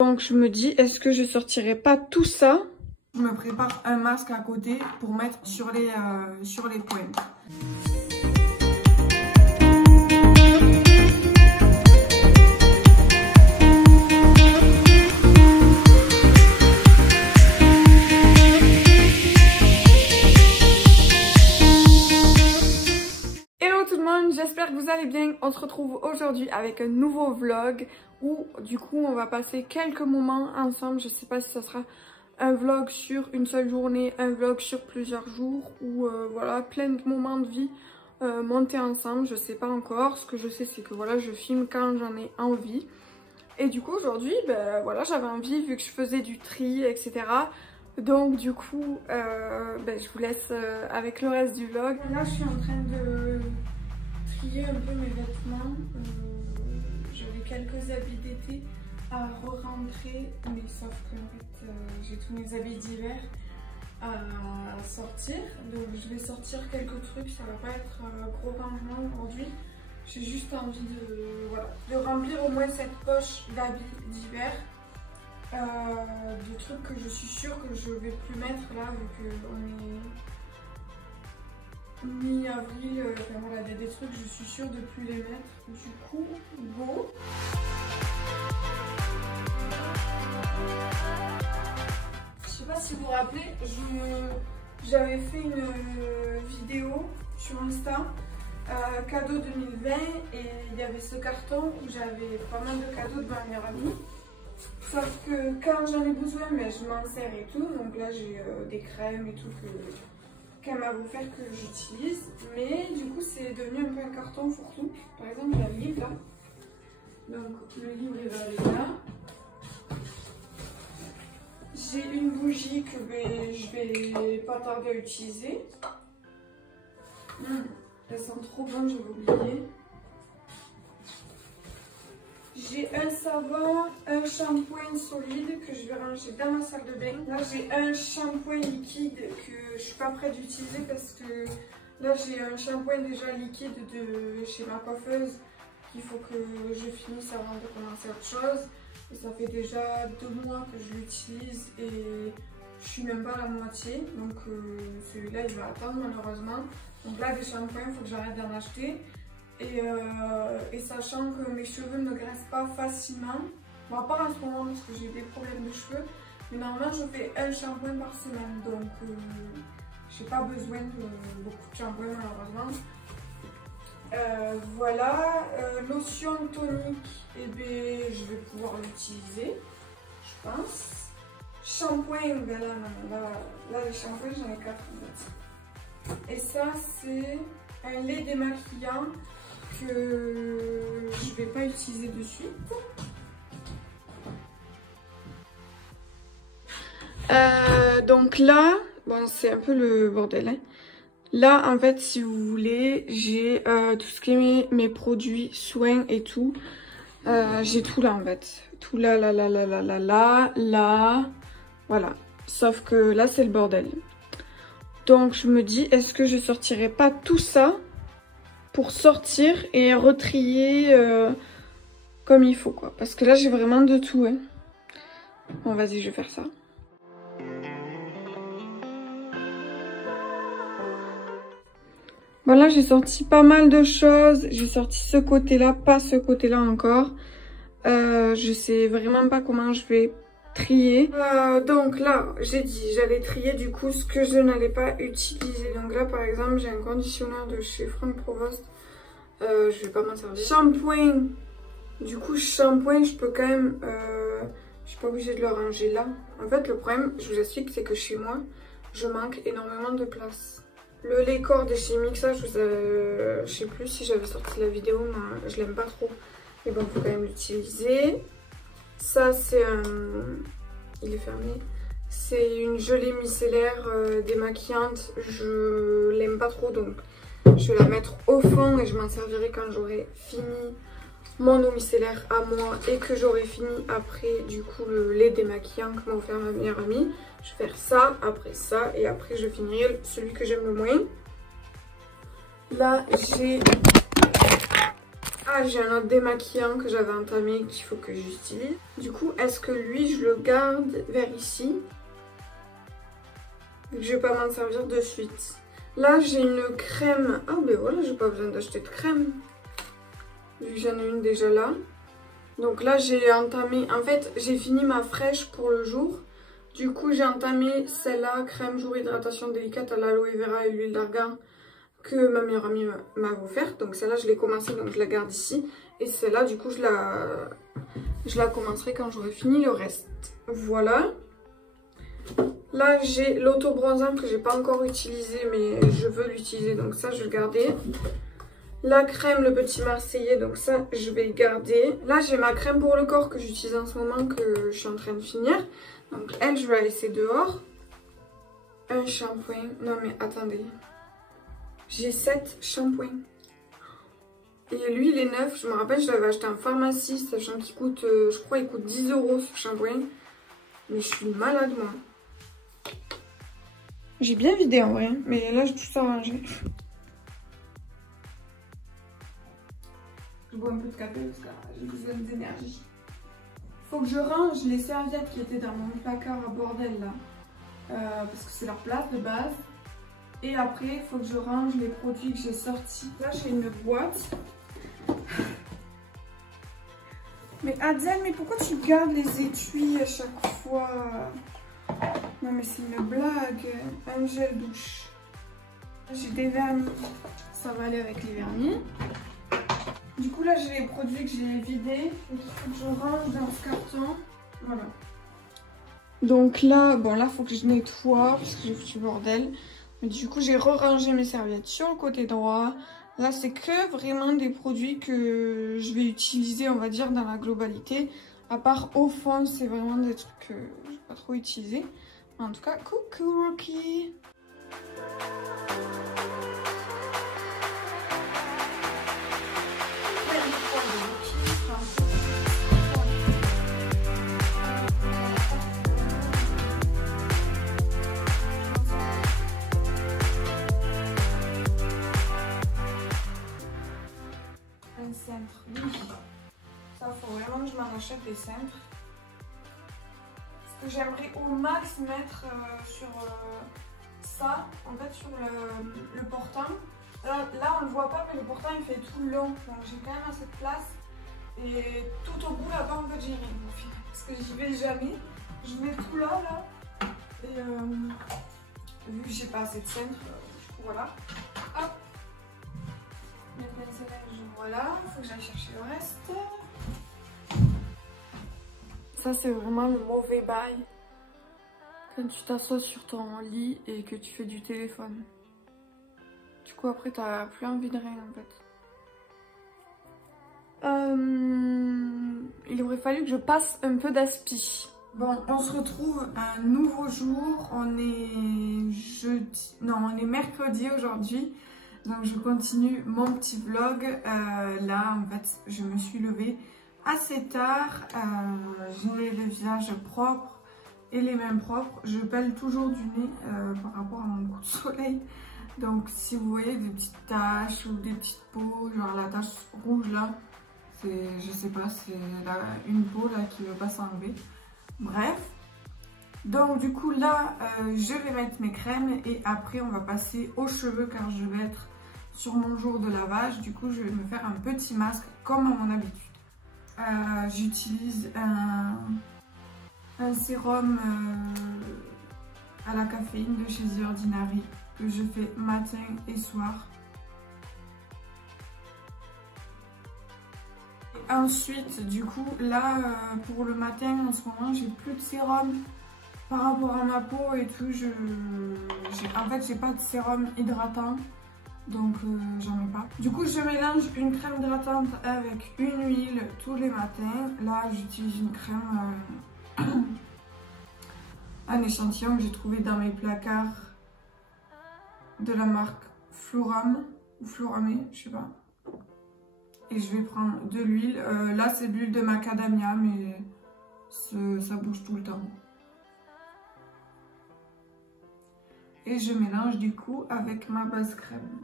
Donc je me dis, est-ce que je sortirai pas tout ça? Je me prépare un masque à côté pour mettre sur les pointes. J'espère que vous allez bien. On se retrouve aujourd'hui avec un nouveau vlog où du coup on va passer quelques moments ensemble. Je sais pas si ça sera un vlog sur une seule journée, un vlog sur plusieurs jours ou voilà, plein de moments de vie montés ensemble. Je sais pas encore. Ce que je sais c'est que voilà, je filme quand j'en ai envie. Et du coup aujourd'hui ben, voilà, j'avais envie vu que je faisais du tri etc. Donc du coup ben, je vous laisse avec le reste du vlog. Là je suis en train de trier un peu mes vêtements. J'avais quelques habits d'été à re-rentrer, mais sauf que en fait, j'ai tous mes habits d'hiver à sortir. Donc je vais sortir quelques trucs, ça va pas être un gros rangement aujourd'hui. J'ai juste envie de remplir au moins cette poche d'habits d'hiver. De trucs que je suis sûre que je vais plus mettre là vu qu'on est mi-avril, enfin voilà, il y a des trucs je suis sûre de plus les mettre. Du coup, go! Je sais pas si vous vous rappelez, j'avais fait une vidéo sur Insta, cadeau 2020, et il y avait ce carton où j'avais pas mal de cadeaux de ma meilleure amie. Sauf que quand j'en ai besoin, ben, je m'en sers et tout. Donc là j'ai des crèmes et tout qu'elle m'a offert que j'utilise, mais du coup c'est devenu un peu un carton fourre-tout. Par exemple il y a le livre là, donc le livre il va aller là. J'ai une bougie que je vais pas tarder à utiliser. Elle sent trop bon, j'avais oublié. J'ai un savon, un shampoing solide que je vais ranger dans ma salle de bain. Là j'ai un shampoing liquide que je suis pas prête d'utiliser parce que là j'ai un shampoing déjà liquide de chez ma coiffeuse qu'il faut que je finisse avant de commencer autre chose. Et ça fait déjà 2 mois que je l'utilise et je suis même pas à la moitié. Donc celui-là il va attendre malheureusement. Donc là des shampoings, il faut que j'arrête d'en acheter. Et sachant que mes cheveux ne graissent pas facilement, bon, à part en ce moment parce que j'ai des problèmes de cheveux, mais normalement je fais un shampoing par semaine, donc j'ai pas besoin de beaucoup de shampoing malheureusement. Voilà, lotion tonique, et bien je vais pouvoir l'utiliser, je pense. Shampoing, ben là les shampoings j'en ai 4 en fait. Et ça c'est un lait démaquillant que je vais pas utiliser de suite. Donc là, bon c'est un peu le bordel. Hein. Là en fait si vous voulez, j'ai tout ce qui est mes produits soins et tout. J'ai tout là en fait. Tout là, voilà. Sauf que là c'est le bordel. Donc je me dis, est-ce que je sortirai pas tout ça pour sortir et retrier comme il faut quoi. Parce que là j'ai vraiment de tout. Hein. Bon vas-y je vais faire ça. Bon là j'ai sorti pas mal de choses. J'ai sorti ce côté là, pas ce côté là encore. Je sais vraiment pas comment je vais trier. Donc là j'ai dit j'allais trier du coup ce que je n'allais pas utiliser. Donc là par exemple j'ai un conditionneur de chez Franck Provost, je vais pas m'en servir. Shampoing, du coup shampoing je peux quand même je suis pas obligée de le ranger là. En fait le problème je vous explique c'est que chez moi je manque énormément de place. Le lait corps de chez Mixa, je sais plus si j'avais sorti la vidéo mais je l'aime pas trop, mais bon faut quand même l'utiliser. Ça c'est un... il est fermé. C'est une gelée micellaire démaquillante. Je l'aime pas trop donc je vais la mettre au fond et je m'en servirai quand j'aurai fini mon eau micellaire à moi et que j'aurai fini après du coup le lait démaquillant que m'a offert ma meilleure amie. Je vais faire ça, après ça et après je finirai celui que j'aime le moins. Là j'ai Ah, j'ai un autre démaquillant que j'avais entamé qu'il faut que j'utilise. Du coup, est-ce que lui, je le garde vers ici? Vu que je vais pas m'en servir de suite. Là, j'ai une crème. Ah, ben voilà, j'ai pas besoin d'acheter de crème. Vu que j'en ai une déjà là. Donc là, j'ai entamé... En fait, j'ai fini ma fraîche pour le jour. Du coup, j'ai entamé celle-là, crème jour hydratation délicate à l'aloe vera et l'huile d'argan que ma meilleure amie m'a offert. Donc celle-là, je l'ai commencée, donc je la garde ici. Et celle-là, du coup, je la commencerai quand j'aurai fini le reste. Voilà. Là, j'ai l'auto-bronzant que j'ai pas encore utilisé, mais je veux l'utiliser, donc ça, je vais le garder. La crème, le petit marseillais, donc ça, je vais garder. Là, j'ai ma crème pour le corps que j'utilise en ce moment, que je suis en train de finir. Donc elle, je vais la laisser dehors. Un shampoing. Non, mais attendez. J'ai 7 shampoings. Et lui, il est neuf. Je me rappelle, je l'avais acheté en pharmacie, sachant qu'il coûte, je crois, il coûte 10 € ce shampoing. Mais je suis malade, moi. J'ai bien vidé en vrai, mais là, j'ai tout ça rangé. Je bois un peu de café parce que j'ai besoin d'énergie. Faut que je range les serviettes qui étaient dans mon placard à bordel là. Parce que c'est leur place de base. Et après, il faut que je range les produits que j'ai sortis. Là, j'ai une boîte. Mais Adèle, mais pourquoi tu gardes les étuis à chaque fois? Non mais c'est une blague. Un gel douche. J'ai des vernis. Ça va aller avec les vernis. Du coup là j'ai les produits que j'ai vidés. Donc il faut que je range dans ce carton. Voilà. Donc là, bon là faut que je nettoie parce que j'ai foutu le bordel. Mais du coup j'ai re-rangé mes serviettes sur le côté droit. Là c'est que vraiment des produits que je vais utiliser on va dire dans la globalité. À part au fond c'est vraiment des trucs que je vais pas trop utiliser. En tout cas, coucou Rocky! Un cintre, oui. Ça, faut vraiment que je m'en achète des cintres. Ce que j'aimerais au max mettre sur ça, en fait sur le portant. Là on le voit pas mais le portant il fait tout le long, donc j'ai quand même assez de place. Et tout au bout là-bas en fait j'ai rien au final, parce que j'y vais jamais. Je mets tout là, et vu que j'ai pas assez de cintre, du coup voilà. Hop, mes pincellages, voilà, il faut que j'aille chercher le reste. Ça, c'est vraiment le mauvais bail. Quand tu t'assois sur ton lit et que tu fais du téléphone. Du coup, après, t'as plus envie de rien, en fait. Il aurait fallu que je passe un peu d'aspi. Bon, on se retrouve un nouveau jour. On est jeudi... Non, on est mercredi aujourd'hui. Donc, je continue mon petit vlog. Là, en fait, je me suis levée assez tard, j'ai le visage propre et les mains propres. Je pèle toujours du nez par rapport à mon coup de soleil. Donc si vous voyez des petites taches ou des petites peaux, genre la tache rouge là, c'est, je sais pas, c'est une peau là qui veut pas s'enlever. Bref. Donc du coup là, je vais mettre mes crèmes et après on va passer aux cheveux car je vais être sur mon jour de lavage. Du coup je vais me faire un petit masque comme à mon habitude. J'utilise un sérum à la caféine de chez The Ordinary que je fais matin et soir. Et ensuite, du coup, là, pour le matin, en ce moment, j'ai plus de sérum par rapport à ma peau et tout. En fait, j'ai pas de sérum hydratant. Donc j'en ai pas. Du coup je mélange une crème hydratante avec une huile tous les matins. Là j'utilise une crème, un échantillon que j'ai trouvé dans mes placards de la marque Floram ou Floramé, je sais pas. Et je vais prendre de l'huile. Là c'est de l'huile de macadamia mais ça bouge tout le temps. Et je mélange du coup avec ma base crème.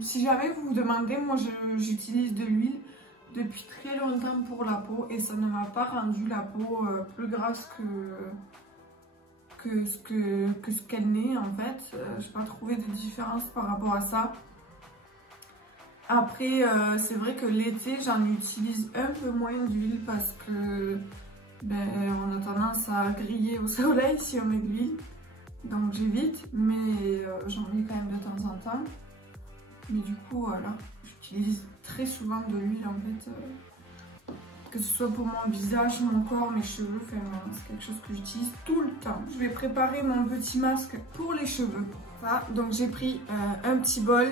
Si jamais vous vous demandez, moi j'utilise de l'huile depuis très longtemps pour la peau et ça ne m'a pas rendu la peau plus grasse que ce qu'elle n'est en fait. Je n'ai pas trouvé de différence par rapport à ça. Après, c'est vrai que l'été, j'en utilise un peu moins d'huile parce que on a tendance à griller au soleil si on met de l'huile. Donc j'évite, mais j'en mets quand même de temps en temps. Mais du coup, voilà, j'utilise très souvent de l'huile en fait. Que ce soit pour mon visage, mon corps, mes cheveux, enfin, c'est quelque chose que j'utilise tout le temps. Je vais préparer mon petit masque pour les cheveux. Voilà, donc j'ai pris un petit bol.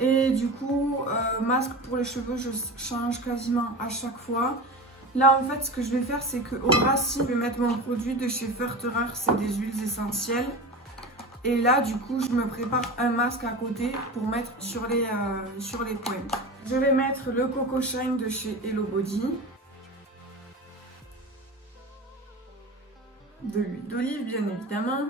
Et du coup, masque pour les cheveux, je change quasiment à chaque fois. Là, en fait, ce que je vais faire, c'est qu'au racine, je vais mettre mon produit de chez Verterer, c'est des huiles essentielles. Et là, du coup, je me prépare un masque à côté pour mettre sur les pointes. Je vais mettre le Coco Shine de chez Hello Body. De l'huile d'olive, bien évidemment.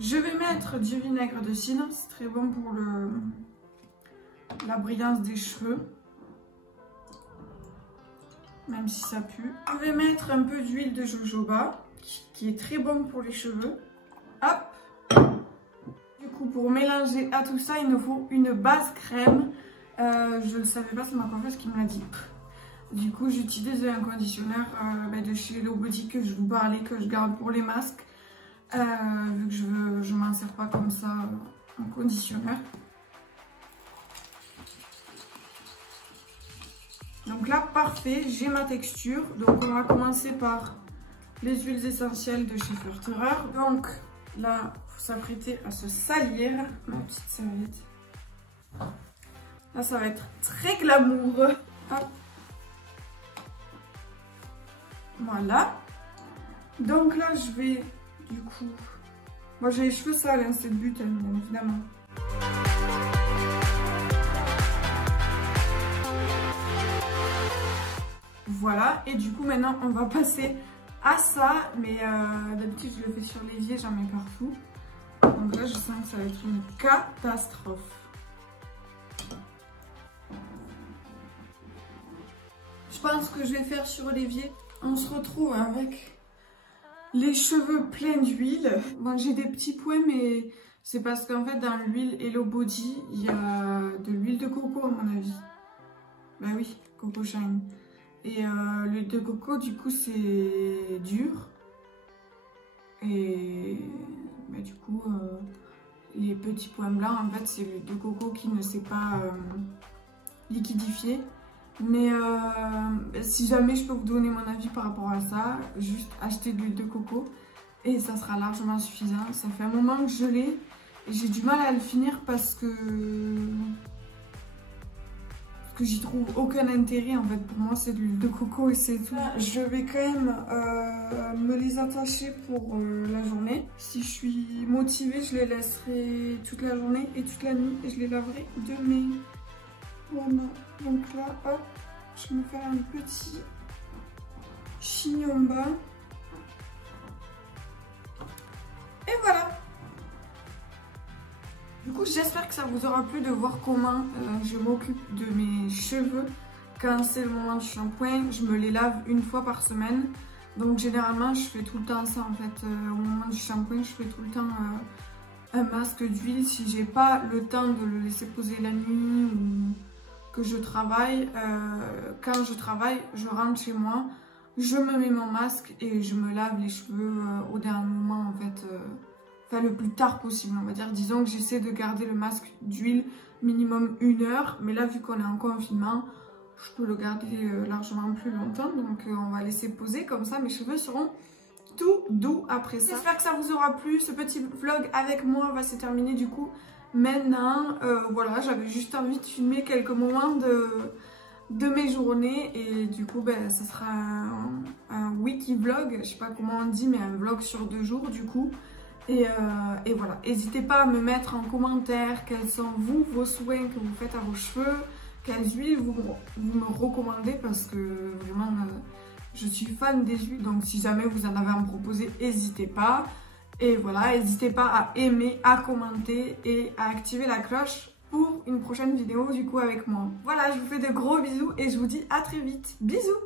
Je vais mettre du vinaigre de cidre, c'est très bon pour la brillance des cheveux. Même si ça pue. Je vais mettre un peu d'huile de jojoba, qui est très bon pour les cheveux. Hop. Du coup, pour mélanger à tout ça, il nous faut une base crème. Je ne savais pas, c'est ma coiffeuse qui me l'a dit. Du coup, j'utilise un conditionneur de chez Hello Body que je vous parlais, que je garde pour les masques. Vu que je m'en sers pas comme ça en conditionneur. Donc là, parfait, j'ai ma texture. Donc on va commencer par les huiles essentielles de chez Verterer. Donc là, il faut s'apprêter à se salir. Ma petite serviette. Là, ça va être très glamour. Hop. Voilà. Donc là, je vais... Du coup, moi j'ai les cheveux sales, hein, c'est le but, hein, bien évidemment. Voilà, et du coup maintenant on va passer à ça, mais d'habitude je le fais sur l'évier, j'en mets partout. Donc là je sens que ça va être une catastrophe. Je pense que je vais faire sur l'évier. On se retrouve avec... les cheveux pleins d'huile. Bon, j'ai des petits points, mais c'est parce qu'en fait, dans l'huile Hello Body, il y a de l'huile de coco, à mon avis. Bah oui, Coco Shine. Et l'huile de coco, du coup, c'est dur. Et bah, du coup, les petits points blancs, en fait, c'est l'huile de coco qui ne s'est pas liquidifiée. Mais si jamais je peux vous donner mon avis par rapport à ça, juste acheter de l'huile de coco et ça sera largement suffisant. Ça fait un moment que je l'ai et j'ai du mal à le finir parce que j'y trouve aucun intérêt. En fait, pour moi, c'est de l'huile de coco et c'est tout. Je vais quand même me les attacher pour la journée. Si je suis motivée, je les laisserai toute la journée et toute la nuit et je les laverai demain. Voilà, donc là, hop, je me fais un petit chignon bas. Et voilà. Du coup, j'espère que ça vous aura plu de voir comment je m'occupe de mes cheveux quand c'est le moment du shampoing. Je me les lave une fois par semaine. Donc généralement, je fais tout le temps ça en fait. Au moment du shampoing, je fais tout le temps un masque d'huile. Si j'ai pas le temps de le laisser poser la nuit ou... que je travaille, quand je travaille, je rentre chez moi, je me mets mon masque et je me lave les cheveux au dernier moment en fait, enfin le plus tard possible on va dire. Disons que j'essaie de garder le masque d'huile minimum 1 heure, mais là vu qu'on est en confinement, je peux le garder largement plus longtemps, donc on va laisser poser comme ça, mes cheveux seront tout doux après ça. J'espère que ça vous aura plu, ce petit vlog avec moi va se terminer du coup. Maintenant, voilà, j'avais juste envie de filmer quelques moments de mes journées et du coup, ben, ça sera un wiki vlog, je sais pas comment on dit, mais un vlog sur 2 jours du coup. Et voilà, n'hésitez pas à me mettre en commentaire quels sont vos soins que vous faites à vos cheveux, quelles huiles vous me recommandez parce que vraiment, je suis fan des huiles, donc si jamais vous en avez à me proposer, n'hésitez pas. Et voilà, n'hésitez pas à aimer, à commenter et à activer la cloche pour une prochaine vidéo du coup avec moi. Voilà, je vous fais de gros bisous et je vous dis à très vite. Bisous!